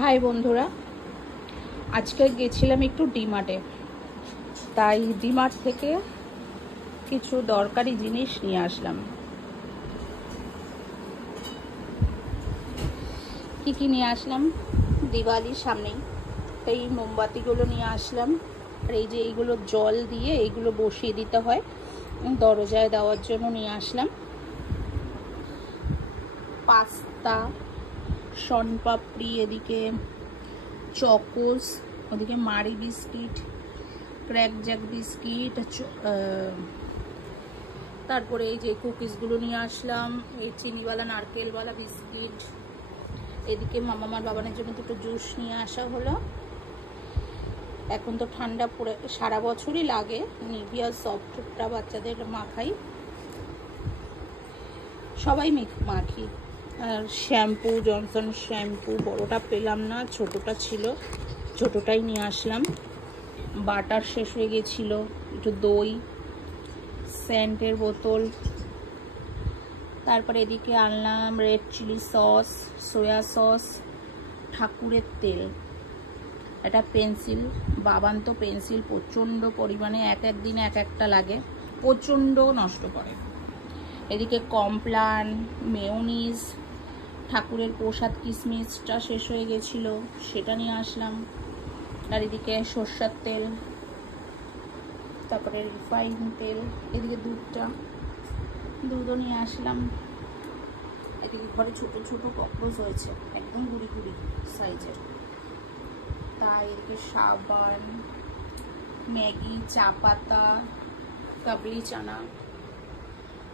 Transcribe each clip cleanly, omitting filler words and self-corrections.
High বন্ধুরা, আজকে গেছিলাম একটু ডিমার্টে। তাই ডিমার্ট থেকে কিছু দরকারি জিনিস নিয়ে আসলাম। কি নিয়ে আসলাম? দিওয়ালির সামনেই এই মোমবাতিগুলো নিয়ে আসলাম। আর এই যে এইগুলো জল দিয়ে এইগুলো বসিয়ে দিতে হয়, দরজায় দেওয়ার জন্য নিয়ে আসলাম। পাস্তা, শনপাপড়ি, এদিকে চকোস, ওদিকে মারি বিস্কিট, ক্র্যাক জ্যাক বিস্কিট, তারপরে এই যে কুকিজগুলো নিয়ে আসলাম, এই চিনিওয়ালা নারকেলওয়ালা বিস্কিট। এদিকে মামার বাবানের জন্য দুটো জুস নিয়ে আসা হলো। এখন তো ঠান্ডা পড়ে, সারা বছরই লাগে। নিভিয়া সফটটা বাচ্চাদের মাখাই, সবাই মাখি। আর শ্যাম্পু, জনসন শ্যাম্পু, বড়টা পেলাম না, ছোটটা ছিল, ছোটটাই নিয়ে আসলাম। বাটার শেষ হয়ে গেছিল, একটু দই, সেন্টের বোতল। তারপরে এদিকে আনলাম red chilli sauce, soya sauce, ঠাকুরের তেল, এটা পেন্সিল। বাবান তো পেন্সিল প্রচণ্ড পরিমাণে এক দিনে এক একটা লাগে, প্রচণ্ড নষ্ট করে। এদিকে কমপ্লান, মেয়োনিজ, ঠাকুরের প্রসাদ কিশমিশটা শেষ হয়ে গেছিল, সেটা নিয়ে আসলাম। আর এদিকে সর্ষের তেল, তারপরে রিফাইন তেল, এদিকে দুধও নিয়ে আসলাম। এদিকে ঘরে ছোট ছোট ককরোচ হয়েছে, একদম গুড়ি গুড়ি সাইজের। তাই এদিকে সাবান, ম্যাগি, চা পাতা, কাবলি চানা,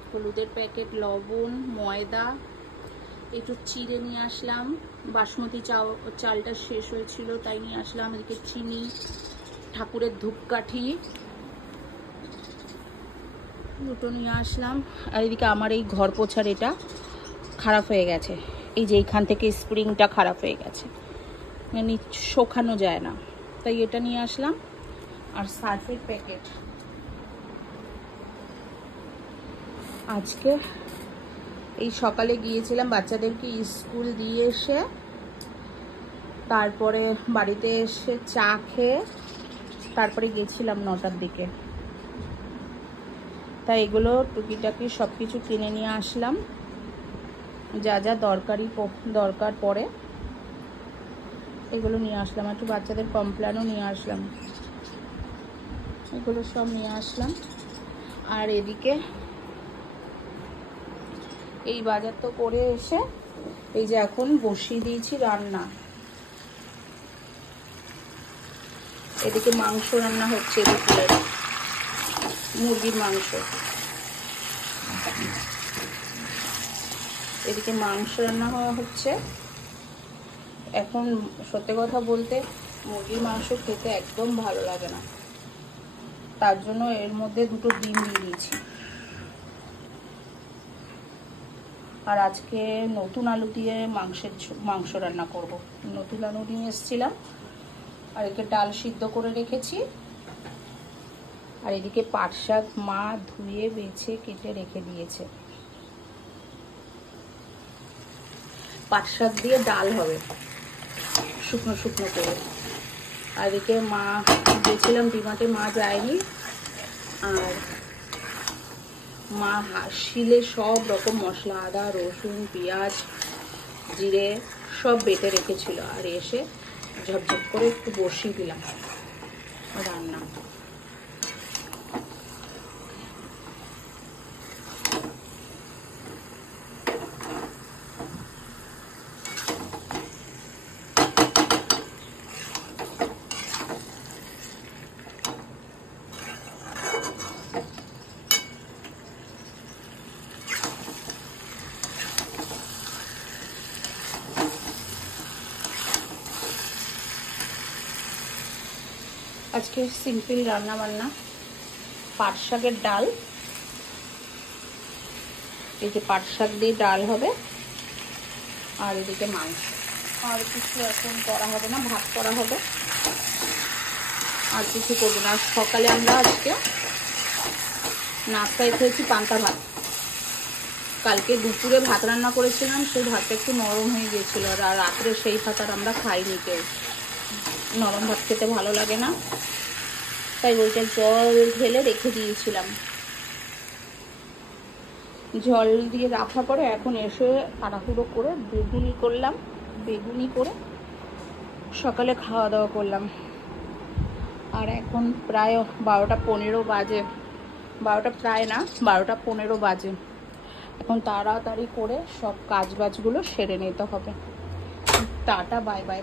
হলুদের প্যাকেট, লবণ, ময়দা, একটু চিড়ে নিয়ে আসলাম। বাসমতি চালটা শেষ হয়েছিল তাই নিয়ে আসলাম। এদিকে চিনি, ঠাকুরের ধূপকাঠি দুটো নিয়ে আসলাম। আর এদিকে আমার এই ঘর পোছার এটা খারাপ হয়ে গেছে, এই যে এইখান থেকে স্প্রিংটা খারাপ হয়ে গেছে, মানে শোকানো যায় না, তাই এটা নিয়ে আসলাম। আর সার্ফের প্যাকেট। আজকে এই সকালে গিয়েছিলাম বাচ্চাদেরকে স্কুল দিয়ে এসে, তারপরে বাড়িতে এসে চা খেয়ে তারপরে গেছিলাম 9টার দিকে। তাই এগুলো টুকিটাকি সব কিছু কিনে নিয়ে আসলাম, যা যা দরকার পড়ে এগুলো নিয়ে আসলাম। একটু বাচ্চাদের কমপ্ল্যানও নিয়ে আসলাম, এগুলো সব নিয়ে আসলাম। আর এদিকে এই বাজার তো করে এসে এই যে এখন বসিয়ে দিয়েছি রান্না। এদিকে মাংস রান্না হচ্ছে, এদিকে মুরগির মাংস। এদিকে মাংস রান্না হচ্ছে। এখন সত্যি কথা বলতে মুরগির মাংস খেতে একদম ভালো লাগে না, তার জন্য এর মধ্যে দুটো ডিম দিয়ে দিয়েছি। আর আজকে নতুন আলু দিয়ে মাংস রান্না করব। নতুন আলু নিয়ে এসেছিলাম, আর এদিকে ডাল সিদ্ধ করে রেখেছি। আর এদিকে পাট শাক মা ধুয়ে বেছে কেটে রেখে দিয়েছে, পাট শাক দিয়ে ডাল হবে শুকনো শুকনো করে। আর এদিকে মা গেছিলাম ডিমার্টে, মা যায়নি। আর মা শিলে সব রকম মশলা, আদা, রসুন, পেঁয়াজ, জিরে সব বেটে রেখেছিল। আর এসে ঝপঝপ করে একটু বসিয়ে দিলাম রান্না। আজকে সিম্পল রান্না বান্না, পাট শাকের ডাল, এই যে পাট শাক দিয়ে ডাল হবে। আর এদিকে মাংস, আর কিছু এখন করা হবে না, ভাত করা হবে, আর কিছু করবো না। সকালে আমরা আজকে নাস্তায় খেয়েছি পান্তা ভাত। কালকে দুপুরে ভাত রান্না করেছিলাম, সেই ভাতটা একটু নরম হয়ে গিয়েছিল, আর রাত্রে সেই ভাত আর আমরা খাইনি কেউ। নরম ভাত খেতে ভালো লাগে না, তাই ওইটা জল ঢেলে রেখে দিয়েছিলাম। জল দিয়ে রাখার পরে এখন এসে তাড়াহুড়ো করে বেগুনি করলাম, বেগুনি করে সকালে খাওয়া দাওয়া করলাম। আর এখন প্রায় 12টা 15 বাজে, 12টা প্রায় না, 12টা 15 বাজে। এখন তাড়াতাড়ি করে সব কাজ বাজগুলো সেরে নিতে হবে। Tata, bye bye.